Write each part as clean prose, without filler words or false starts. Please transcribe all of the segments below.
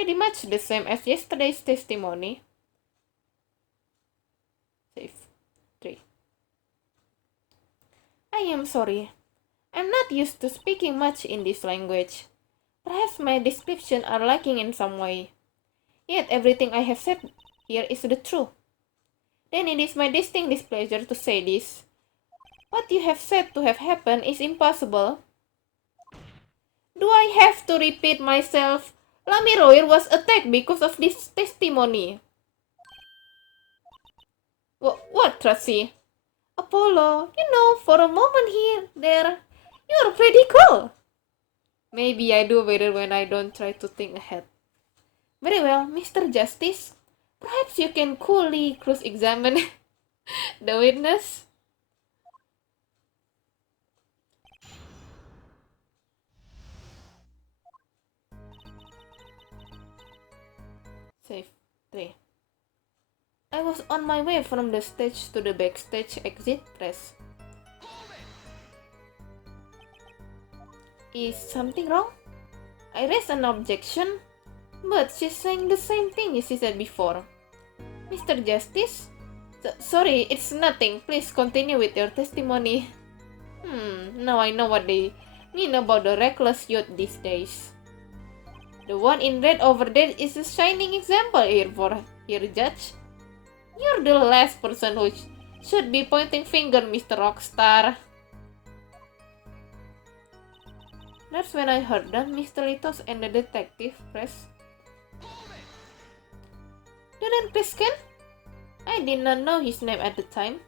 pretty much the same as yesterday's testimony. Save 3. I am sorry. I'm not used to speaking much in this language. Perhaps my descriptions are lacking in some way. Yet everything I have said here is the truth. Then it is my distinct displeasure to say this. What you have said to have happened is impossible. Do I have to repeat myself? Lamiroir was attacked because of this testimony. What, Tracy? Apollo, for a moment there, you're pretty cool. Maybe I do better when I don't try to think ahead. Very well, Mr. Justice. Perhaps you can coolly cross-examine the witness. Save 3. I was on my way from the stage to the backstage exit. Press. Is something wrong? I raised an objection, but she's saying the same thing she said before. Mr. Justice? Sorry, it's nothing. Please continue with your testimony. Now I know what they mean about the reckless youth these days. The one in red over there is a shining example here, Judge. You're the last person who should be pointing finger, Mr. Rockstar. That's when I heard that Mr. Litos and the detective press. Didn't Krisken? I did not know his name at the time.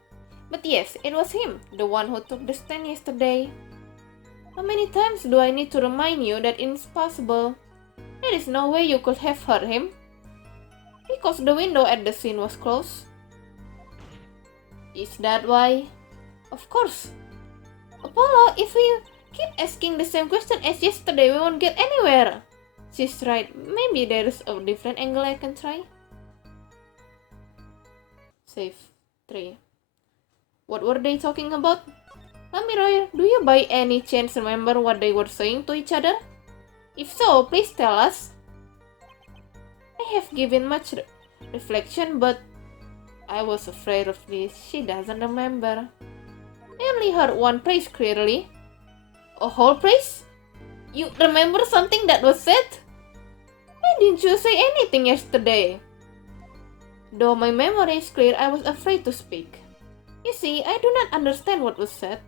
But yes, it was him, the one who took the stand yesterday. How many times do I need to remind you that it's possible? There is no way you could have heard him. Because the window at the scene was closed. Is that why? Of course. Apollo, if we keep asking the same question as yesterday, we won't get anywhere. She's right. Maybe there's a different angle I can try. Save 3. What were they talking about? Lamiroir, do you by any chance remember what they were saying to each other? If so, please tell us. I have given much reflection, but I was afraid of this. She doesn't remember. I only heard one phrase clearly. A whole phrase? You remember something that was said? Why didn't you say anything yesterday? Though my memory is clear, I was afraid to speak. You see, I do not understand what was said.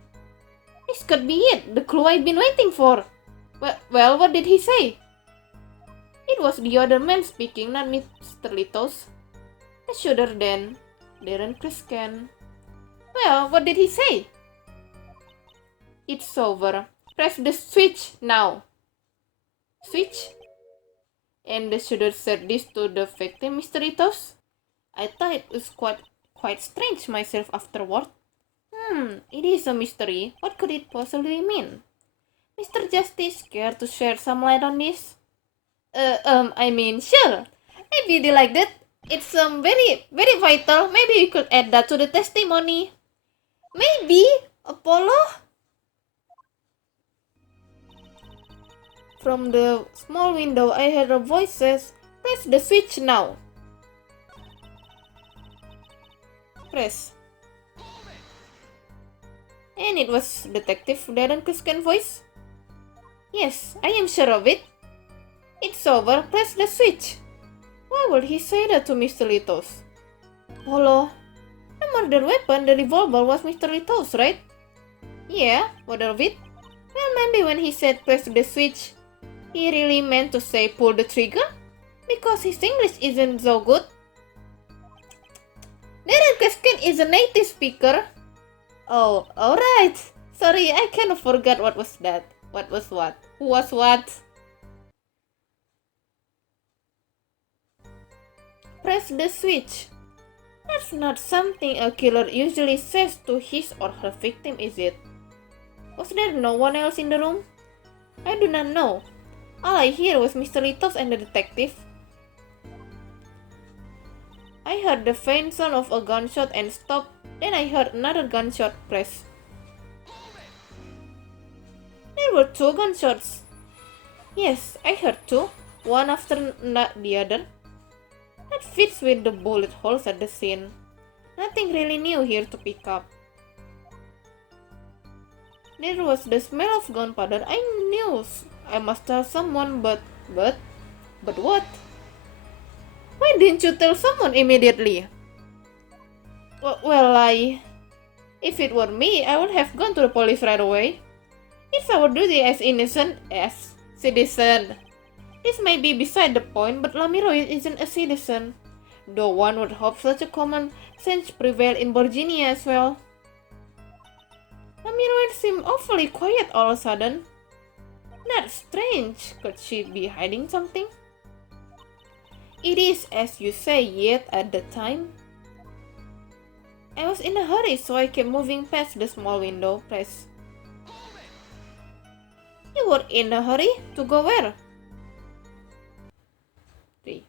This could be it, the clue I've been waiting for. Well, what did he say? It was the other man speaking, not Mr. Litos. I shudder then. Darren Krisken. Well, what did he say? It's over. Press the switch now. Switch? And the shooter said this to the victim, Mr. Litos? I thought it was quite strange myself afterward. It is a mystery. What could it possibly mean? Mr. Justice, care to share some light on this? Sure. I really like that. It's very, very vital. Maybe you could add that to the testimony. Maybe, Apollo? From the small window, I heard a voice says, press the switch now. Press. And it was Detective Darren Krisken's voice. Yes, I am sure of it. It's over, press the switch. Why would he say that to Mr. Litos? Apollo, the murder weapon, the revolver, was Mr. Litos, right? Yeah, what of it? Well, maybe when he said press the switch, he really meant to say pull the trigger? Because his English isn't so good. Darren Krisken is a native speaker. Oh, alright. Sorry, I kind of forgot what was that. What was what? Who was what? Press the switch. That's not something a killer usually says to his or her victim, is it? Was there no one else in the room? I do not know. All I hear was Mr. Litos and the detective. I heard the faint sound of a gunshot and stopped. Then I heard another gunshot press. There were 2 gunshots. Yes, I heard 2. one after the other. That fits with the bullet holes at the scene. Nothing really new here to pick up. There was the smell of gunpowder. I knew I must tell someone, but what? Why didn't you tell someone immediately? Well, if it were me, I would have gone to the police right away. It's our duty as innocent as citizen. This may be beside the point, but Lamiroid isn't a citizen. Though one would hope such a common sense prevailed in Virginia as well. Lamiroid seemed awfully quiet all of a sudden. That's strange. Could she be hiding something? It is as you say, yet at the time. I was in a hurry, so I kept moving past the small window press. You were in a hurry? To go where? 3.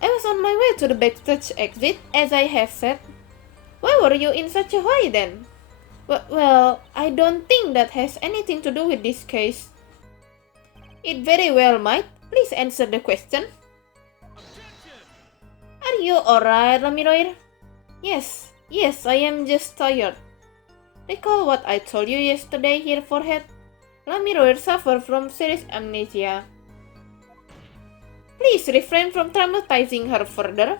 I was on my way to the backstage exit, as I have said. Why were you in such a hurry then? Well, I don't think that has anything to do with this case. It very well might. Please answer the question. Are you alright, Lamiroir? Yes, I am just tired. Recall what I told you yesterday here, forehead? Lamiroir suffered from serious amnesia. Please refrain from traumatizing her further.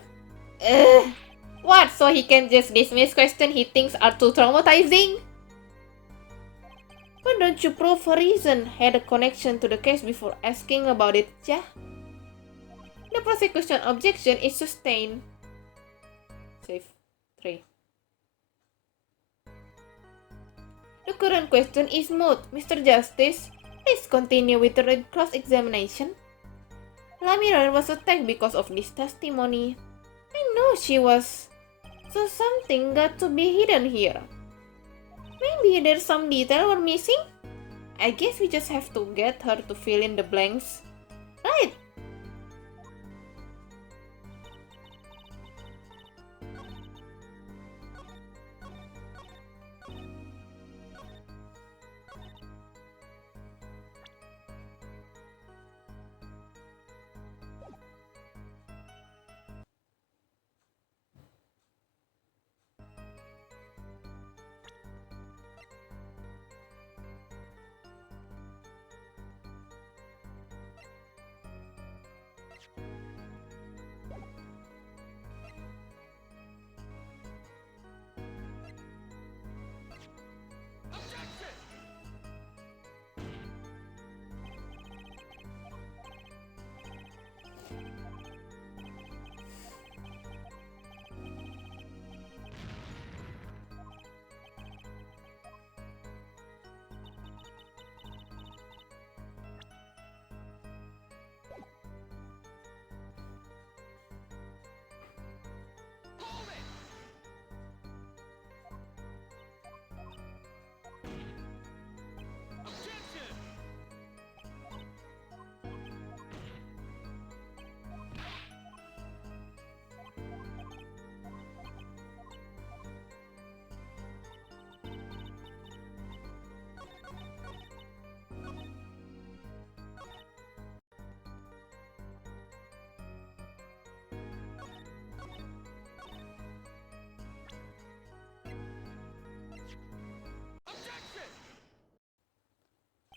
What, so he can just dismiss questions he thinks are too traumatizing? Why don't you prove a reason had a connection to the case before asking about it, yeah? The prosecution objection is sustained. Save 3. The current question is moot, Mr. Justice. Please continue with the cross-examination. Lamiroir was attacked because of this testimony. I know she was. So something got to be hidden here. Maybe there's some detail we're missing? I guess we just have to get her to fill in the blanks. Right?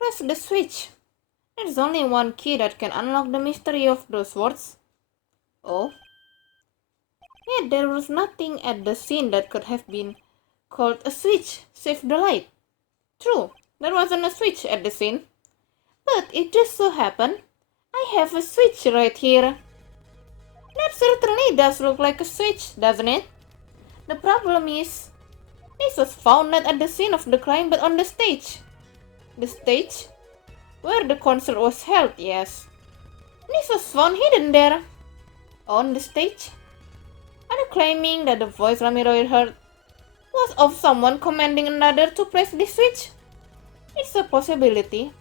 Press the switch. There's only one key that can unlock the mystery of those words. Oh? Yet there was nothing at the scene that could have been called a switch, save the light. True, there wasn't a switch at the scene. But it just so happened, I have a switch right here. That certainly does look like a switch, doesn't it? The problem is, this was found not at the scene of the crime but on the stage. The stage? Where the concert was held, yes. This was found hidden there. On the stage? Are you claiming that the voice Lamiroir heard was of someone commanding another to press the switch? It's a possibility.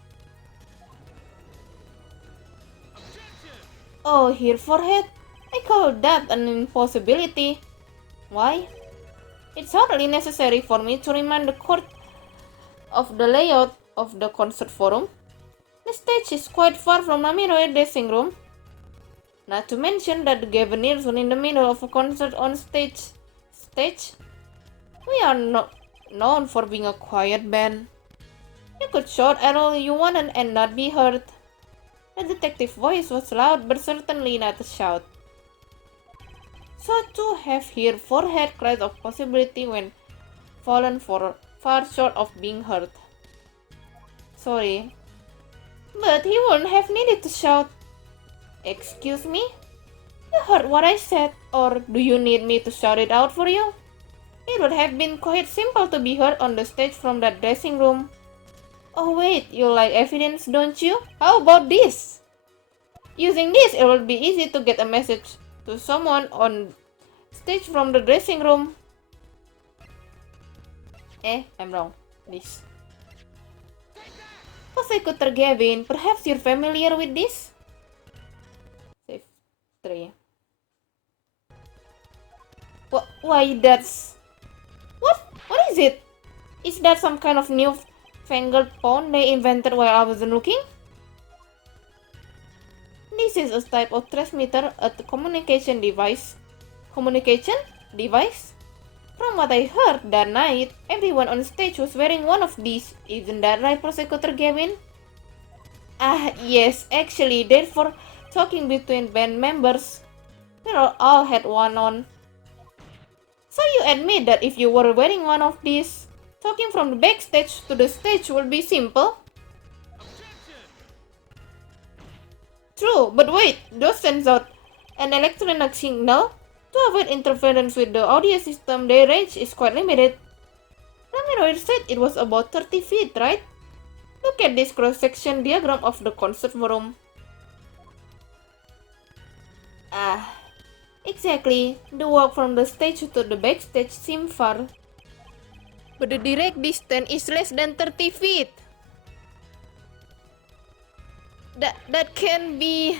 Oh, here, forehead. I call that an impossibility. Why? It's hardly necessary for me to remind the court of the layout of the concert forum. The stage is quite far from Namiro's dressing room. Not to mention that the Gavineers were in the middle of a concert on stage. We are not known for being a quiet band. You could shout at all you wanted and not be heard. The detective voice was loud but certainly not a shout. So to have here forehead cries of possibility when fallen far short of being heard. Sorry, but he wouldn't have needed to shout. Excuse me? You heard what I said, or do you need me to shout it out for you? It would have been quite simple to be heard on the stage from that dressing room. Oh wait, you like evidence, don't you? How about this? Using this, it will be easy to get a message to someone on stage from the dressing room. I'm wrong. This. Prosecutor Gavin, perhaps you're familiar with this? Save 3. Why that's... What is it? Is that some kind of new fangled phone they invented while I wasn't looking? This is a type of transmitter, a communication device. Communication device? From what I heard that night, everyone on stage was wearing one of these. Isn't that right, Prosecutor Gavin? Yes, actually, they're for talking between band members. They all had one on. So you admit that if you were wearing one of these, talking from the backstage to the stage would be simple? True, but wait, those sends out an electronic signal. To avoid interference with the audio system, their range is quite limited. Ramiro said it was about 30 feet, right? Look at this cross-section diagram of the concert room. Exactly. The walk from the stage to the backstage seems far. But the direct distance is less than 30 feet. That can be...